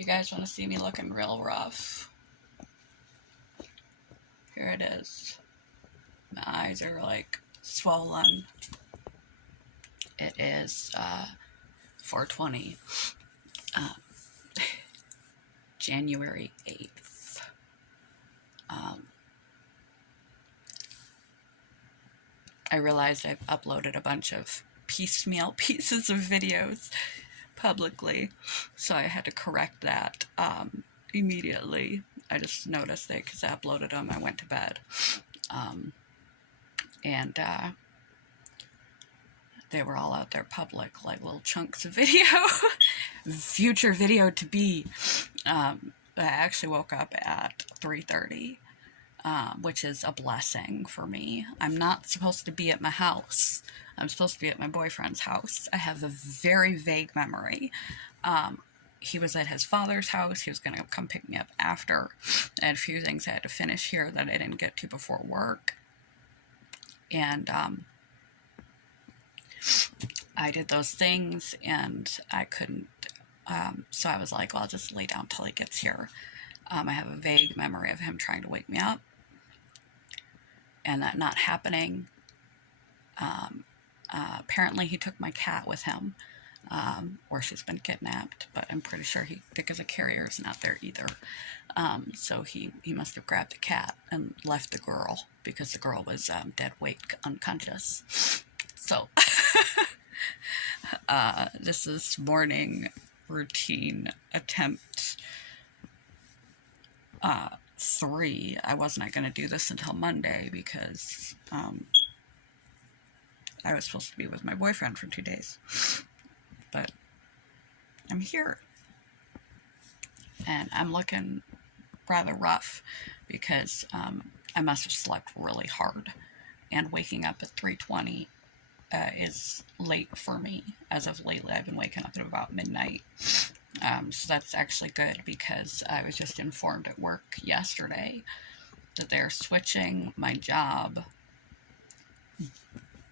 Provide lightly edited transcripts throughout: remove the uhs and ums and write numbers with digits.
You guys want to see me looking real rough? Here it is. My eyes are like swollen. It is 4:20, January 8th. I realized I've uploaded a bunch of piecemeal pieces of videos publicly, so I had to correct that immediately. I just noticed it because I uploaded them. I went to bed, and they were all out there public, like little chunks of video. Future video to be. I actually woke up at 3:30, which is a blessing for me. I'm not supposed to be at my house. I'm supposed to be at my boyfriend's house. I have a very vague memory. He was at his father's house. He was going to come pick me up after. I had a few things I had to finish here that I didn't get to before work. And I did those things, and I couldn't. So I was like, well, I'll just lay down till he gets here. I have a vague memory of him trying to wake me up, and that not happening. Apparently he took my cat with him, or she's been kidnapped, but I'm pretty sure because the carrier's not there either. So he must have grabbed the cat and left the girl, because the girl was dead weight unconscious. So this is morning routine attempt 3. I wasn't going to do this until Monday because I was supposed to be with my boyfriend for 2 days, but I'm here, and I'm looking rather rough because I must have slept really hard, and waking up at 3:20 is late for me. As of lately, I've been waking up at about midnight, so that's actually good, because I was just informed at work yesterday that they're switching my job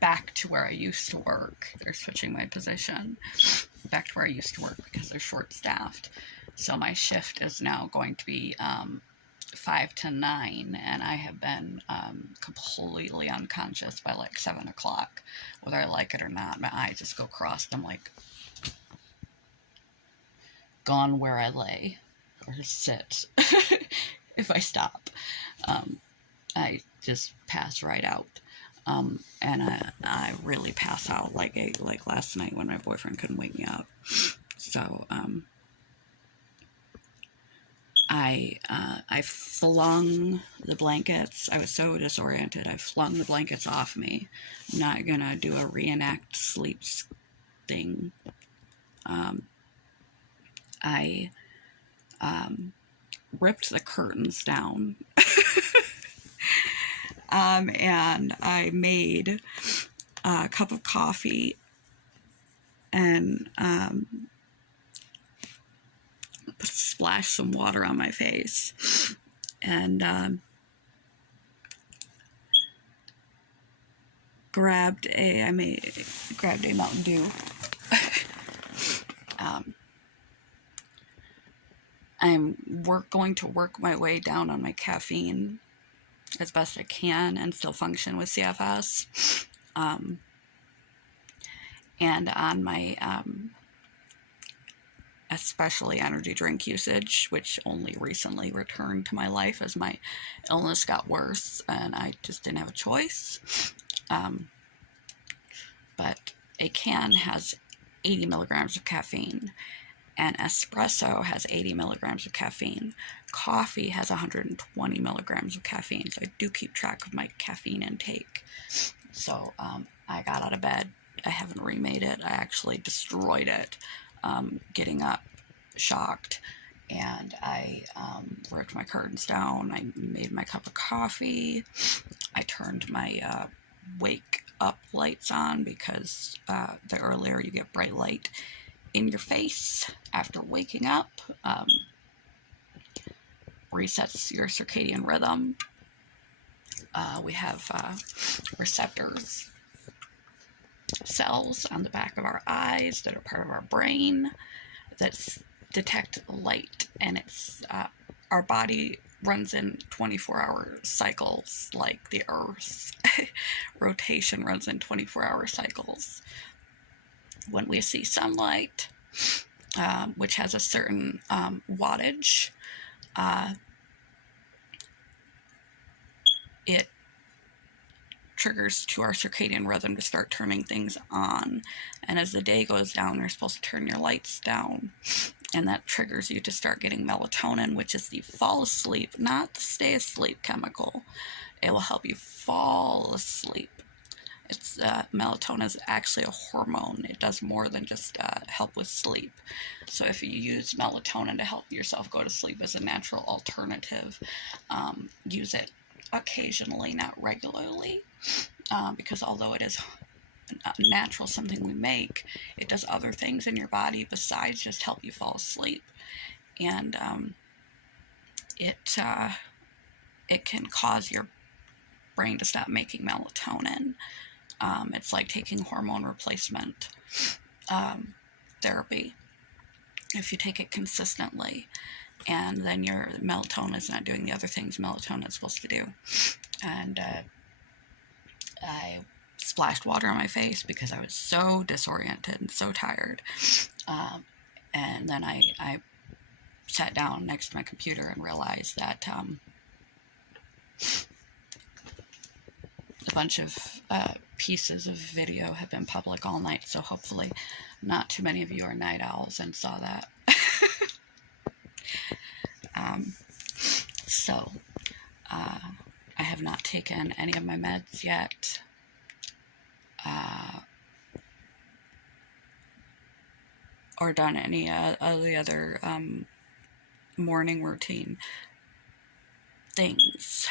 back to where I used to work. They're switching my position back to where I used to work because they're short-staffed. So my shift is now going to be 5 to 9, and I have been completely unconscious by like 7 o'clock. Whether I like it or not, my eyes just go crossed. I'm like gone where I lay or sit. If I stop, I just pass right out. And I really pass out like last night when my boyfriend couldn't wake me up. So I flung the blankets. I was so disoriented. I flung the blankets off me. I'm not gonna do a reenact sleep thing. I ripped the curtains down. And I made a cup of coffee and splashed some water on my face, and grabbed a Mountain Dew. I'm going to work my way down on my caffeine as best I can and still function with CFS, and on my especially energy drink usage, which only recently returned to my life as my illness got worse and I just didn't have a choice. But a can has 80 milligrams of caffeine, and espresso has 80 milligrams of caffeine. Coffee has 120 milligrams of caffeine, so I do keep track of my caffeine intake. So I got out of bed. I haven't remade it. I actually destroyed it, getting up shocked, and I ripped my curtains down. I made my cup of coffee. I turned my wake up lights on, because the earlier you get bright light in your face after waking up, resets your circadian rhythm. We have receptors, cells on the back of our eyes that are part of our brain that detect light and it's our body runs in 24-hour cycles like the Earth. Rotation runs in 24-hour cycles. When we see sunlight, which has a certain wattage, it triggers to our circadian rhythm to start turning things on. And as the day goes down, you're supposed to turn your lights down. And that triggers you to start getting melatonin, which is the fall asleep, not the stay asleep chemical. It will help you fall asleep. It's melatonin is actually a hormone. It does more than just help with sleep. So if you use melatonin to help yourself go to sleep as a natural alternative, use it occasionally, not regularly, because although it is natural, something we make, it does other things in your body besides just help you fall asleep. And it can cause your brain to stop making melatonin. It's like taking hormone replacement therapy. If you take it consistently, and then your melatonin is not doing the other things melatonin is supposed to do. And I splashed water on my face because I was so disoriented and so tired. And then I sat down next to my computer and realized that a bunch of pieces of video have been public all night, so hopefully not too many of you are night owls and saw that. So I have not taken any of my meds yet. Or done any of the other morning routine things.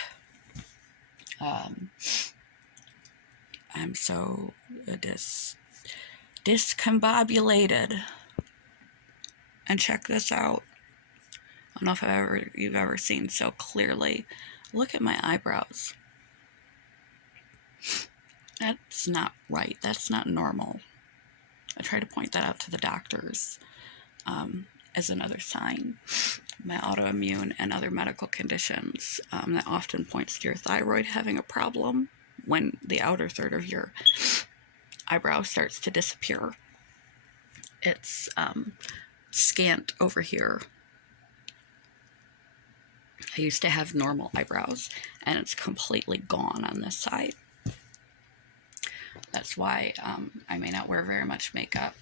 I'm so discombobulated. And check this out. I don't know if you've ever seen so clearly. Look at my eyebrows. That's not right. That's not normal. I try to point that out to the doctors as another sign. My autoimmune and other medical conditions that often points to your thyroid having a problem when the outer third of your eyebrow starts to disappear. It's scant over here. I used to have normal eyebrows, and it's completely gone on this side. That's why I may not wear very much makeup.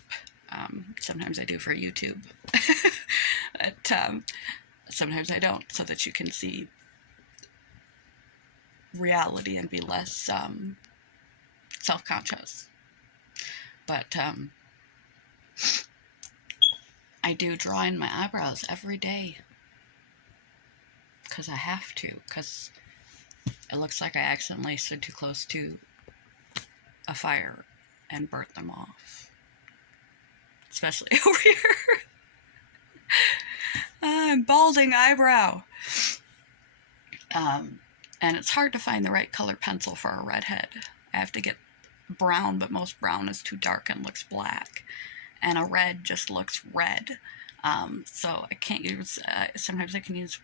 Sometimes I do for YouTube. But sometimes I don't, so that you can see reality and be less self-conscious. But I do draw in my eyebrows every day. Because I have to. Because it looks like I accidentally stood too close to a fire and burnt them off. Especially over here. Balding eyebrow. And it's hard to find the right color pencil for a redhead. I have to get brown, but most brown is too dark and looks black. And a red just looks red. So I can't use, sometimes I can use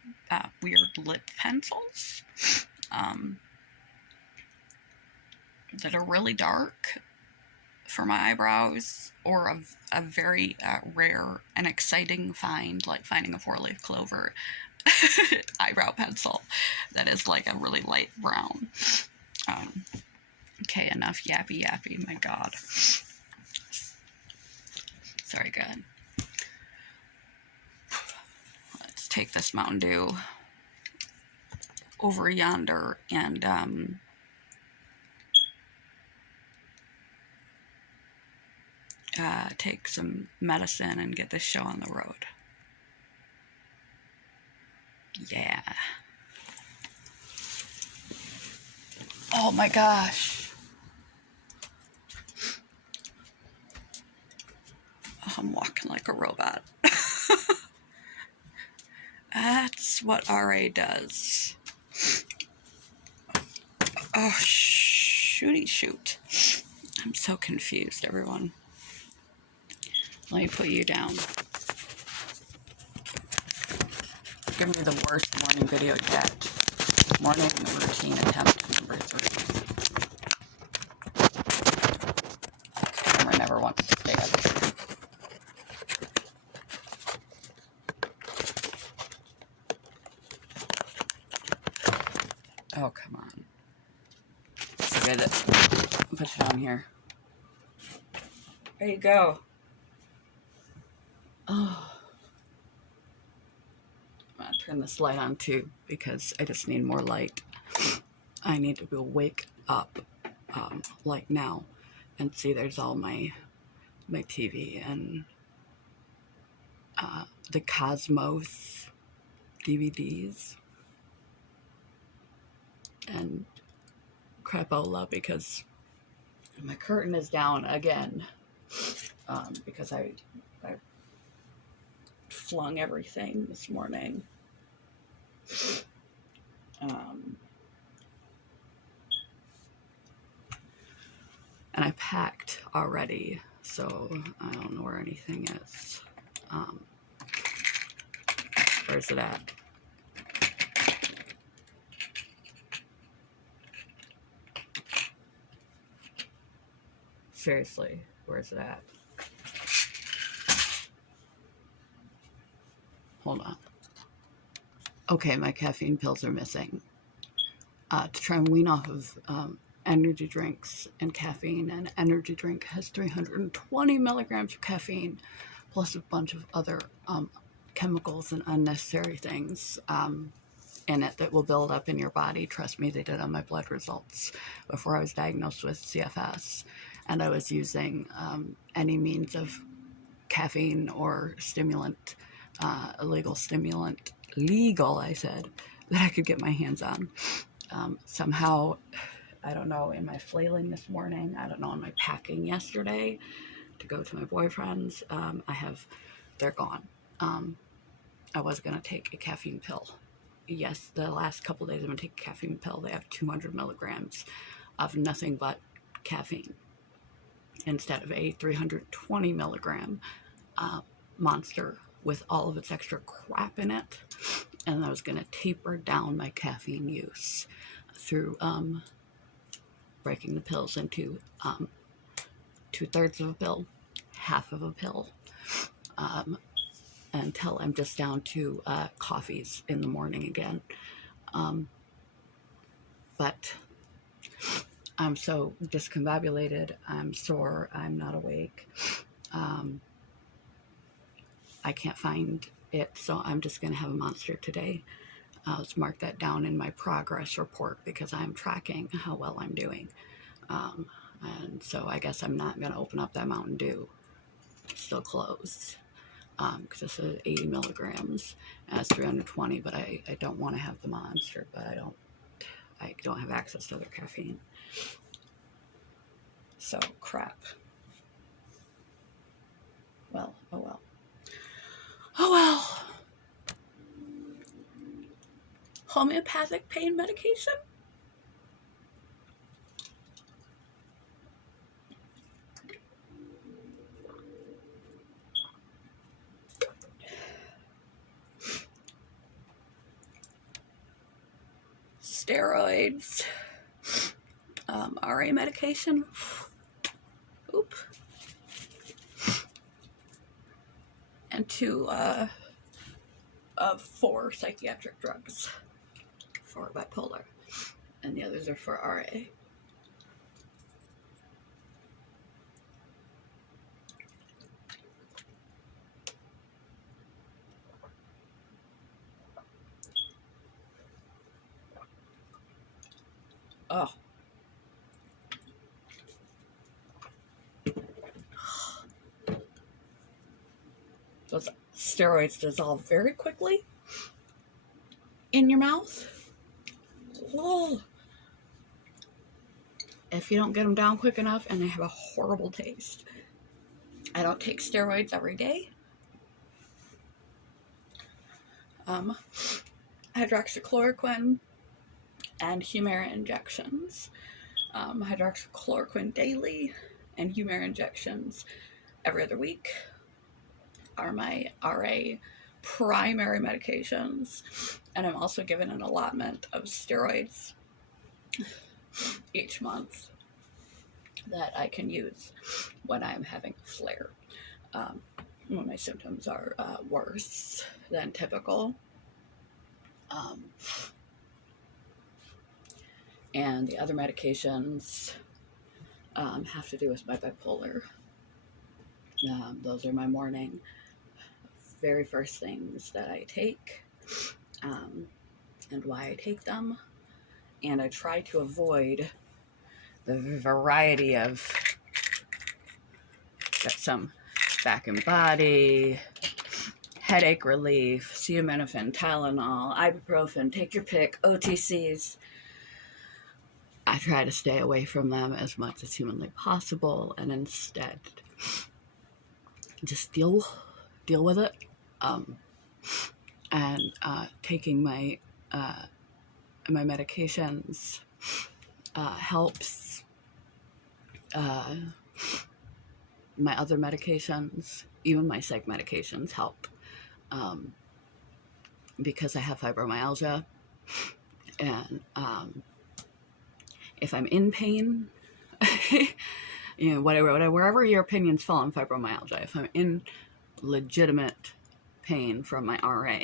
weird lip pencils that are really dark for my eyebrows, or a very rare and exciting find, like finding a 4-leaf clover eyebrow pencil that is like a really light brown. Okay, enough yappy, my God. Sorry, good. Let's take this Mountain Dew over yonder and take some medicine and get this show on the road. Yeah. Oh my gosh. Oh, I'm walking like a robot. That's what RA does. Oh, shooty shoot. I'm so confused, everyone. Let me put you down. giving me the worst morning video yet. Morning routine attempt number 3. Camera never wants to stay up. Oh, come on. Forget it. Put it on here. There you go. Oh. I'm going to turn this light on too because I just need more light. I need to go wake up like now and see there's all my TV and the Cosmos DVDs and crapola because my curtain is down again because I flung everything this morning. And I packed already, so I don't know where anything is. Where's it at? Seriously, where's it at? Hold on. Okay, my caffeine pills are missing. To try and wean off of energy drinks and caffeine, and energy drink has 320 milligrams of caffeine, plus a bunch of other chemicals and unnecessary things in it that will build up in your body. Trust me, they did on my blood results before I was diagnosed with CFS, and I was using any means of caffeine or stimulant, illegal stimulant, legal, I said, that I could get my hands on. Somehow, I don't know, in my flailing this morning, I don't know, in my packing yesterday to go to my boyfriend's, they're gone. I was going to take a caffeine pill. Yes, the last couple days I'm going to take a caffeine pill. They have 200 milligrams of nothing but caffeine instead of a 320 milligram monster with all of its extra crap in it. And I was going to taper down my caffeine use through breaking the pills into 2/3 of a pill, half of a pill, until I'm just down to coffees in the morning again. But I'm so discombobulated, I'm sore, I'm not awake. I can't find it, so I'm just going to have a monster today. Let's mark that down in my progress report because I'm tracking how well I'm doing. And so I guess I'm not going to open up that Mountain Dew. It's still closed because this is 80 milligrams and it's 320, but I don't want to have the monster, but I don't have access to other caffeine. So crap. Well, oh well. Oh well. Homeopathic pain medication? Steroids, RA medication, oop, and 2 of 4 psychiatric drugs for bipolar, and the others are for RA. Oh. Those steroids dissolve very quickly in your mouth. Oh. If you don't get them down quick enough, and they have a horrible taste. I don't take steroids every day. Hydroxychloroquine and Humira injections. Hydroxychloroquine daily and Humira injections every other week are my RA primary medications, and I'm also given an allotment of steroids each month that I can use when I'm having a flare, when my symptoms are worse than typical. And the other medications have to do with my bipolar. Those are my morning very first things that I take, and why I take them. And I try to avoid the variety of, got some back and body, headache relief, acetaminophen, Tylenol, ibuprofen, take your pick, OTCs. I try to stay away from them as much as humanly possible, and instead just deal with it. And taking my my medications helps. My other medications, even my psych medications, help, because I have fibromyalgia, and if I'm in pain, you know, wherever your opinions fall on fibromyalgia, if I'm in legitimate pain from my RA,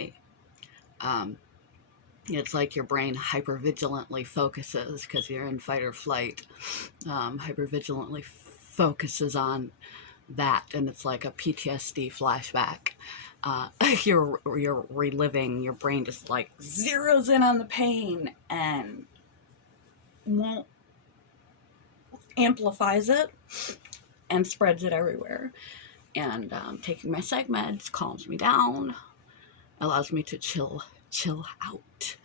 it's like your brain hypervigilantly focuses, because you're in fight or flight, hypervigilantly focuses on that, and it's like a PTSD flashback. You're reliving, your brain just like zeroes in on the pain and won't amplifies it and spreads it everywhere. And taking my psych meds calms me down, allows me to chill out,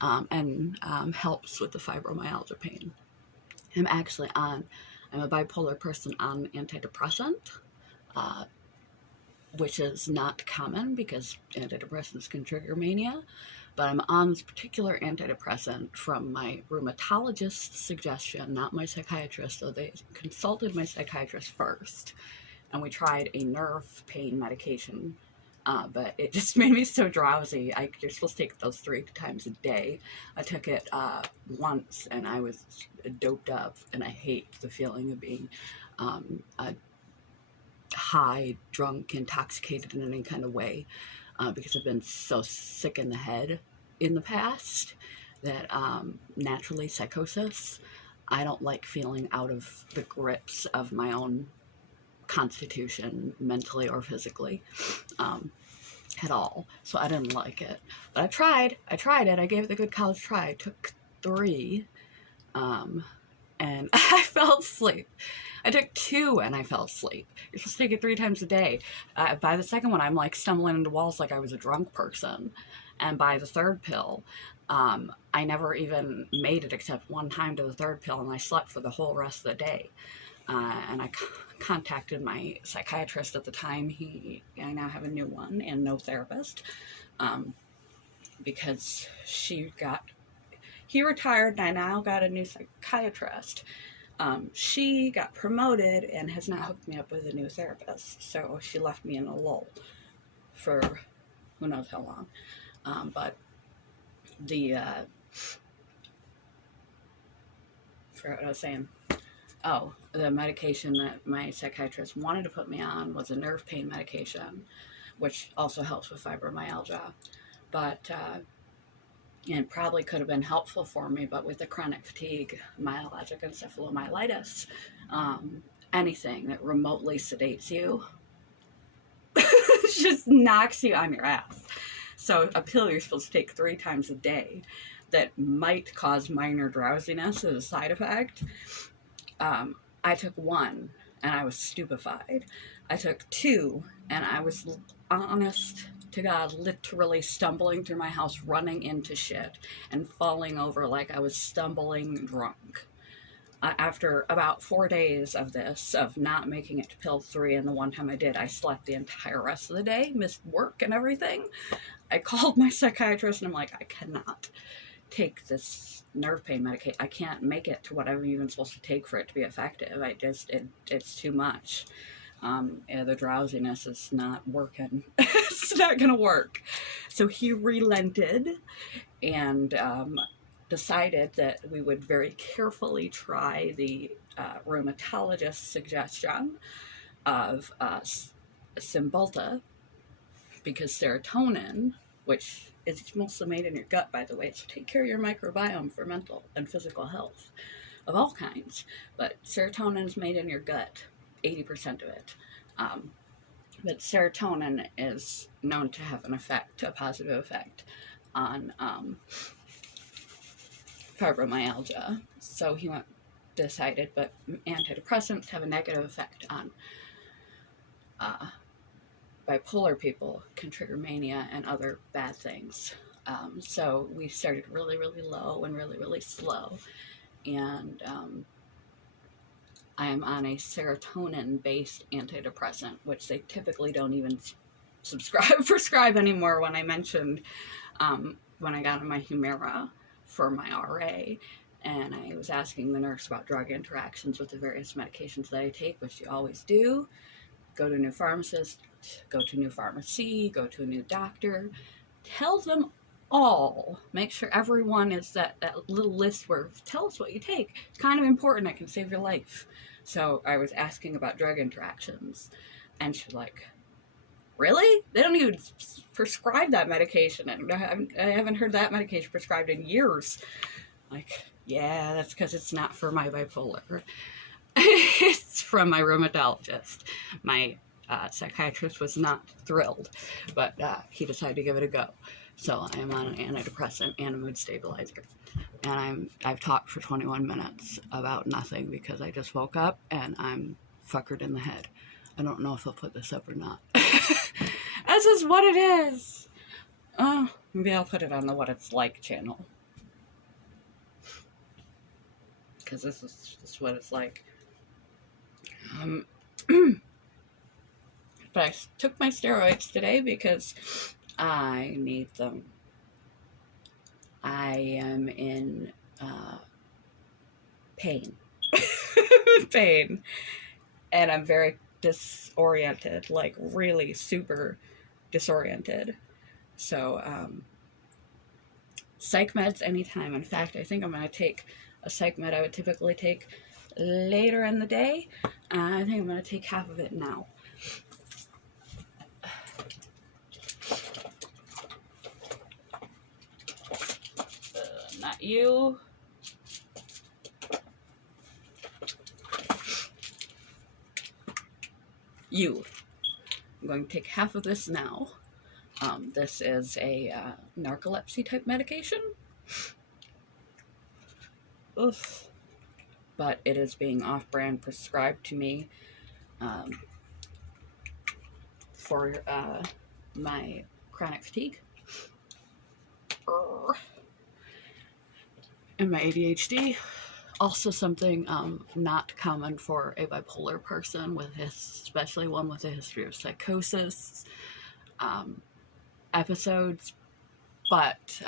and helps with the fibromyalgia pain. I'm a bipolar person on antidepressant, which is not common because antidepressants can trigger mania. But I'm on this particular antidepressant from my rheumatologist's suggestion, not my psychiatrist. So they consulted my psychiatrist first, and we tried a nerve pain medication, but it just made me so drowsy. You're supposed to take those 3 times a day. I took it once, and I was doped up, and I hate the feeling of being high, drunk, intoxicated in any kind of way, because I've been so sick in the head in the past that naturally psychosis, I don't like feeling out of the grips of my own constitution, mentally or physically, at all. So I didn't like it. But I tried it. I gave it a good college try. I took 3, and I fell asleep. I took 2 and I fell asleep. You're supposed to take it 3 times a day. By the second one, I'm like stumbling into walls like I was a drunk person. And by the 3rd pill, I never even made it except one time to the 3rd pill, and I slept for the whole rest of the day. And I contacted my psychiatrist at the time. I now have a new one and no therapist, because he retired, and I now got a new psychiatrist. She got promoted and has now hooked me up with a new therapist. So she left me in a lull for who knows how long. But the, forgot what I was saying. Oh, the medication that my psychiatrist wanted to put me on was a nerve pain medication, which also helps with fibromyalgia. But, and probably could have been helpful for me, but with the chronic fatigue, myalgic encephalomyelitis, anything that remotely sedates you just knocks you on your ass. So a pill you're supposed to take 3 times a day that might cause minor drowsiness as a side effect. I took 1 and I was stupefied. I took 2 and I was, honest to God, literally stumbling through my house, running into shit and falling over like I was stumbling drunk. After about 4 days of this, of not making it to pill 3, and the one time I did, I slept the entire rest of the day, missed work and everything. I called my psychiatrist and I'm like, I cannot take this nerve pain medication. I can't make it to what I'm even supposed to take for it to be effective. It's too much. The drowsiness is not working. It's not going to work. So he relented and decided that we would very carefully try the rheumatologist's suggestion of Cymbalta, because serotonin, which is mostly made in your gut, by the way, so take care of your microbiome for mental and physical health of all kinds. But serotonin is made in your gut, 80% of it. But serotonin is known to have an effect, a positive effect, on fibromyalgia. So he decided, but antidepressants have a negative effect on bipolar people, can trigger mania and other bad things. So we started really, really low and really, really slow. And I am on a serotonin-based antidepressant, which they typically don't even prescribe anymore. When I mentioned when I got on my Humira for my RA, and I was asking the nurse about drug interactions with the various medications that I take, which you always do. Go to a new pharmacist, go to a new pharmacy, go to a new doctor. Tell them all. Make sure everyone is that little list where tell us what you take. It's kind of important. It can save your life. So I was asking about drug interactions, and she's like, really? They don't even prescribe that medication. And I haven't heard that medication prescribed in years. Like, yeah, that's because it's not for my bipolar. It's from my rheumatologist. My psychiatrist was not thrilled, but he decided to give it a go. So I am on an antidepressant and a mood stabilizer. And I've talked for 21 minutes about nothing because I just woke up and I'm fuckered in the head. I don't know if I'll put this up or not. This is what it is. Maybe I'll put it on the What It's Like channel. Because this is what it's like. But I took my steroids today because I need them. I am in pain. Pain. And I'm very disoriented, like really super disoriented. So, psych meds anytime. In fact, I think I'm going to take a psych med I would typically take later in the day. I think I'm going to take half of it now. Not you. You. I'm going to take half of this now. This is a narcolepsy type medication. Oof. But it is being off-brand prescribed to me for my chronic fatigue and my ADHD. Also something not common for a bipolar person, especially one with a history of psychosis episodes, but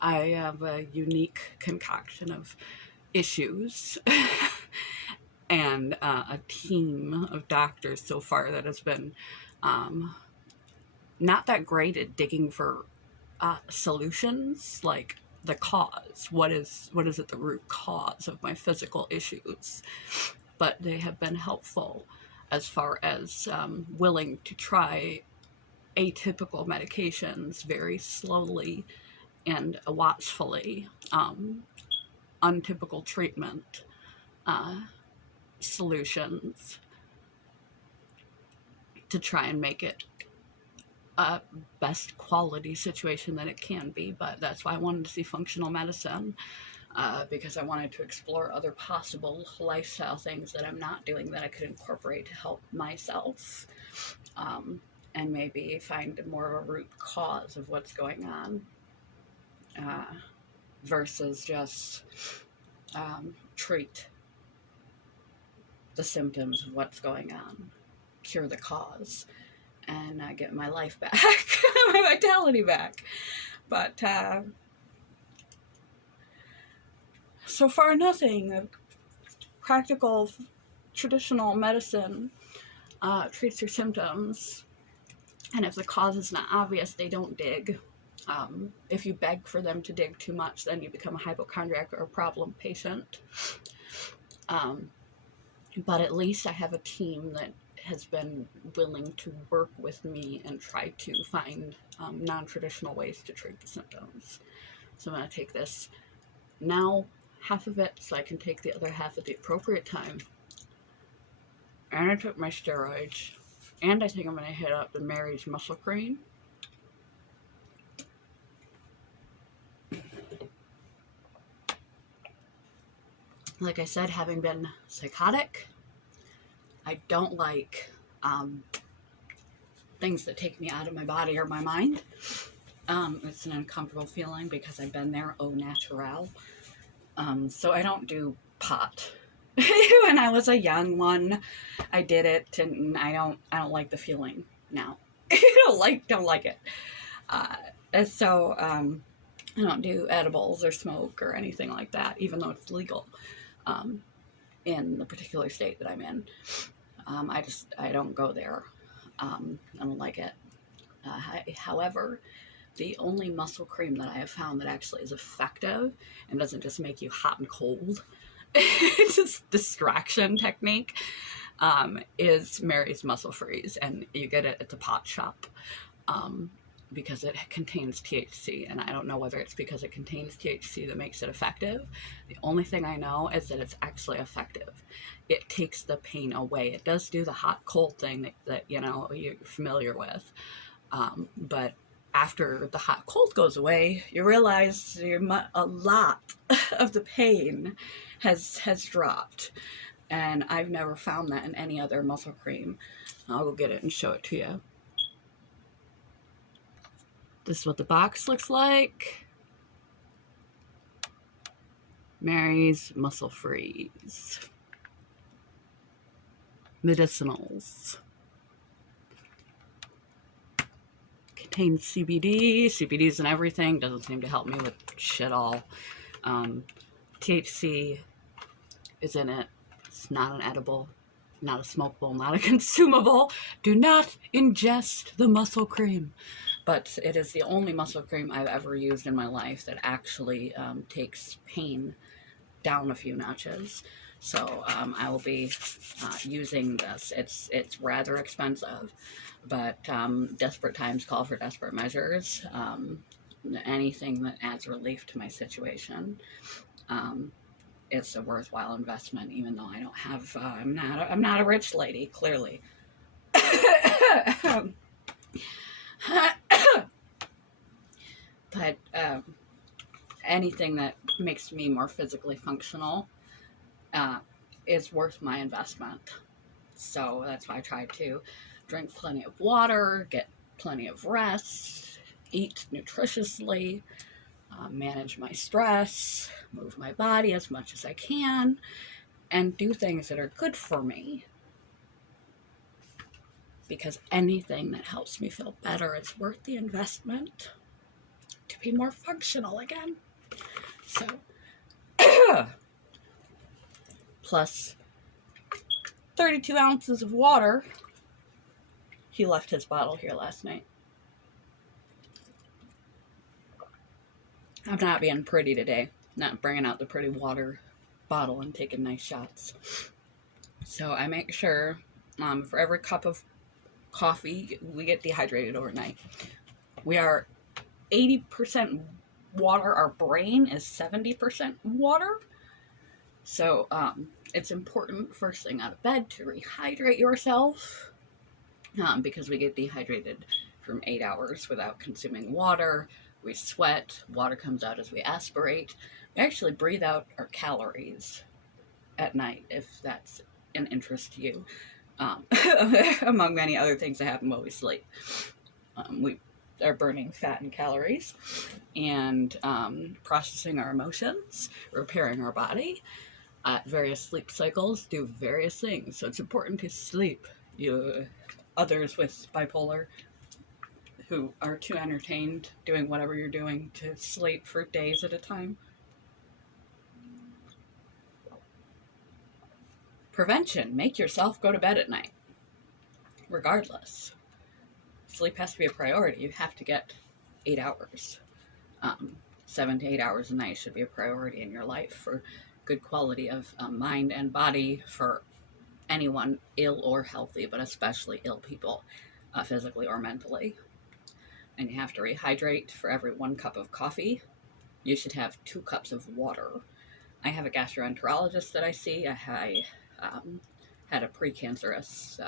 I have a unique concoction of issues and a team of doctors so far that has been not that great at digging for solutions, like the cause. What is it, the root cause of my physical issues? But they have been helpful as far as willing to try atypical medications very slowly and watchfully, untypical treatment solutions to try and make it a best quality situation that it can be. But that's why I wanted to see functional medicine, because I wanted to explore other possible lifestyle things that I'm not doing that I could incorporate to help myself, and maybe find more of a root cause of what's going on, versus just treat the symptoms of what's going on, cure the cause, and get my life back, my vitality back. But so far, nothing practical traditional medicine treats your symptoms, and if the cause is not obvious, they don't dig. If you beg for them to dig too much, then you become a hypochondriac or a problem patient. But at least I have a team that has been willing to work with me and try to find non-traditional ways to treat the symptoms. So I'm going to take this now, half of it, so I can take the other half at the appropriate time. And I took my steroids, and I think I'm going to hit up the Mary's Muscle Cream. Like I said, having been psychotic, I don't like things that take me out of my body or my mind. It's an uncomfortable feeling because I've been there au naturel. So I don't do pot. When I was a young one, I did it, and I don't like the feeling now. don't like it. So I don't do edibles or smoke or anything like that, even though it's legal in the particular state that I'm in. I don't go there. I don't like it. However, the only muscle cream that I have found that actually is effective and doesn't just make you hot and cold, it's just distraction technique, is Mary's Muscle Freeze, and you get it at the pot shop. Because it contains THC, and I don't know whether it's because it contains THC that makes it effective. The only thing I know is that it's actually effective. It takes the pain away. It does do the hot cold thing that you know you're familiar with, but after the hot cold goes away, you realize a lot of the pain has dropped, and I've never found that in any other muscle cream. I'll go get it and show it to you. This is what the box looks like. Mary's Muscle Freeze. Medicinals. Contains CBD. CBD's in everything. Doesn't seem to help me with shit all. THC is in it. It's not an edible, not a smokable, not a consumable. Do not ingest the muscle cream. But it is the only muscle cream I've ever used in my life that actually takes pain down a few notches. So I will be using this. It's rather expensive, but desperate times call for desperate measures. Anything that adds relief to my situation, it's a worthwhile investment. Even though I don't have, I'm not a rich lady, clearly. But anything that makes me more physically functional is worth my investment. So that's why I try to drink plenty of water, get plenty of rest, eat nutritiously, manage my stress, move my body as much as I can, and do things that are good for me. Because anything that helps me feel better is worth the investment to be more functional again. So, plus 32 ounces of water. He left his bottle here last night. I'm not being pretty today. Not bringing out the pretty water bottle and taking nice shots. So I make sure for every cup of coffee, we get dehydrated overnight. We are 80% water. Our brain is 70% water. So it's important first thing out of bed to rehydrate yourself, because we get dehydrated from 8 hours without consuming water. We sweat, water comes out as we aspirate. We actually breathe out our calories at night, if that's an interest to you, among many other things that happen while we sleep. We are burning fat and calories, and processing our emotions, repairing our body. Various sleep cycles do various things, so it's important to sleep. Others with bipolar who are too entertained doing whatever you're doing to sleep for days at a time. Prevention, make yourself go to bed at night, regardless. Sleep has to be a priority. You have to get 8 hours. 7 to 8 hours a night should be a priority in your life for good quality of mind and body for anyone, ill or healthy, but especially ill people, physically or mentally. And you have to rehydrate. For every 1 cup of coffee, you should have 2 cups of water. I have a gastroenterologist that I see. I had a precancerous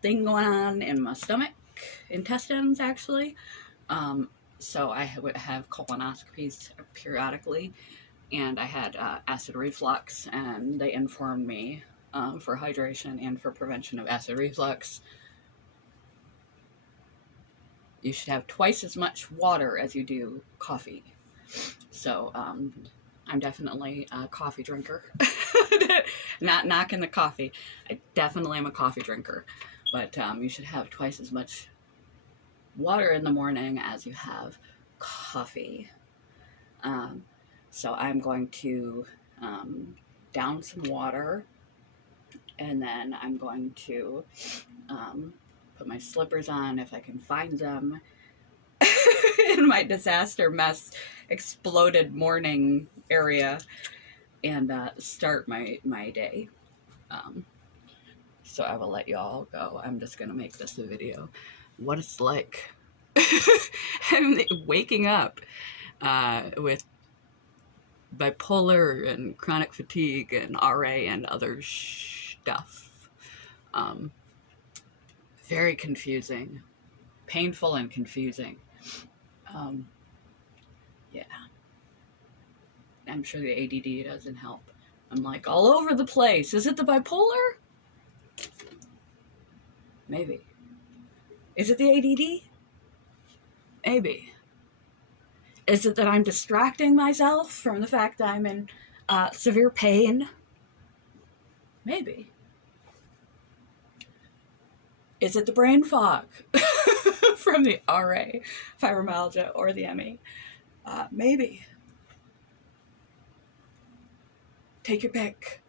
thing going on in my stomach, intestines actually. So I would have colonoscopies periodically, and I had acid reflux, and they informed me for hydration and for prevention of acid reflux, you should have twice as much water as you do coffee. So I'm definitely a coffee drinker. Not knocking the coffee. I definitely am a coffee drinker. But you should have twice as much water in the morning as you have coffee. So I'm going to down some water, and then I'm going to put my slippers on if I can find them in my disaster mess exploded morning area, and start my day. So I will let you all go. I'm just gonna make this a video. What it's like I'm waking up with bipolar and chronic fatigue and RA and other stuff. Very confusing, painful and confusing. Yeah. I'm sure the ADD doesn't help. I'm like all over the place. Is it the bipolar? Maybe. Is it the ADD? Maybe. Is it that I'm distracting myself from the fact that I'm in severe pain? Maybe. Is it the brain fog from the RA, fibromyalgia, or the ME? Maybe. Take your pick.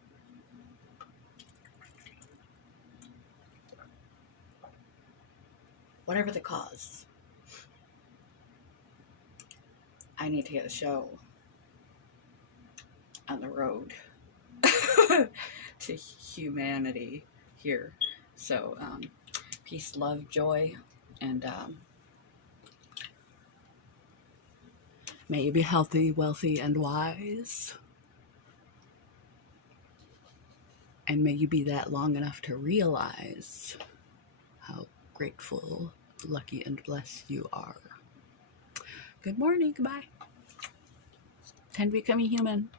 Whatever the cause, I need to get a show on the road to humanity here. So, peace, love, joy, and may you be healthy, wealthy, and wise. And may you be that long enough to realize how grateful, lucky, and blessed you are. Good morning. Goodbye. Time to become a human.